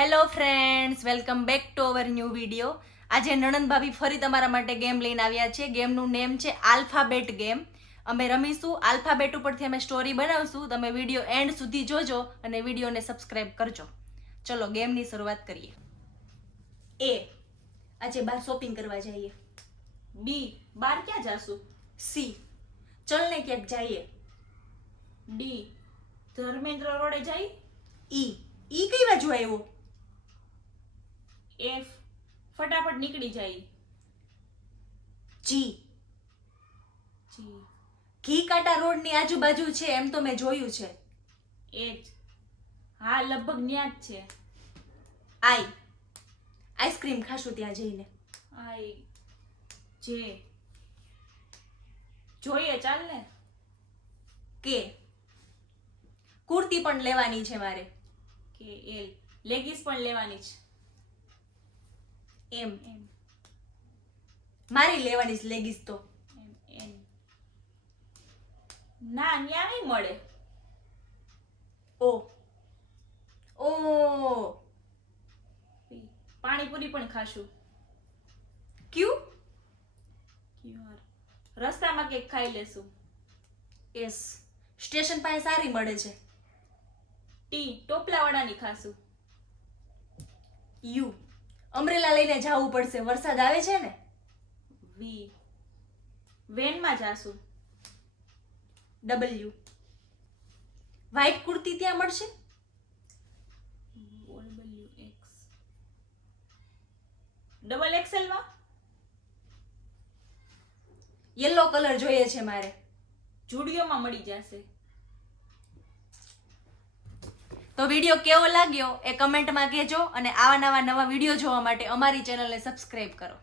Hello friends, welcome back to our new video. આજે નણંદ ભાભી ફરી તમારા માટે ગેમ લઈને આવ્યા છે. ગેમનું નેમ છે આલ્ફાબેટ ગેમ. અમે રમીશું. આલ્ફાબેટ ઉપરથી અમે સ્ટોરી બનાવશું. તમે વિડીયો એન્ડ સુધી જોજો અને વિડીયોને સબસ્ક્રાઇબ કરજો. ચલો ગેમની શરૂઆત કરીએ. એ, આજે બહાર શોપિંગ કરવા જઈએ. બી, બાર ક્યાં જાશું? સી, ચલને ક્યાંક જઈએ. ડી, ધર્મેન્દ્ર રોડે જઈ. ઈ, ઈ કઈ બાજુ આવ્યો? એફ, ફટાફટ નીકળી જાય. જી, જી, ઘી કાંટા રોડની આજુબાજુ છે એમ તો મેં જોયું છે. એચ, હા લગભગ ન્યા જ છે. આઈ, આઈસ્ક્રીમ ખાશું ત્યાં જઈને. આઈ, જે, જોઈએ ચાલ ને. કે, કુર્તી પણ લેવાની છે મારે. કે એલ, લેગીસ પણ લેવાની છે. એમ, એમ, મારી લેવાની છે લેગીસ તો. એમ, એન, ના ન્યા નહીં મળે. ઓ, ઓ, પી, પાણીપુરી પણ ખાશું. ક્યુ, ક્યુઆર, રસ્તામાં કંઈક ખાઈ લેશું. એસ, સ્ટેશન પાસે સારી મળે છે. ટી, ટોપલાવાળાની ખાશું. યુ, અમરેલા લઈને જવું પડશે, વરસાદ આવે છે ને. વી, વેનમાં જાશું. ડબલ્યુ, વ્હાઈટ કુર્તી ત્યાં મળશે. WX, ડબલ એક્સેલ માં. યલો કલર જોઈએ છે મારે. જુડિયોમાં મળી જશે. તો વિડીયો કેવો લાગ્યો એ કમેન્ટમાં કહેજો અને આવા નવા વિડીયો જોવા માટે અમારી ચેનલને સબસ્ક્રાઇબ કરો.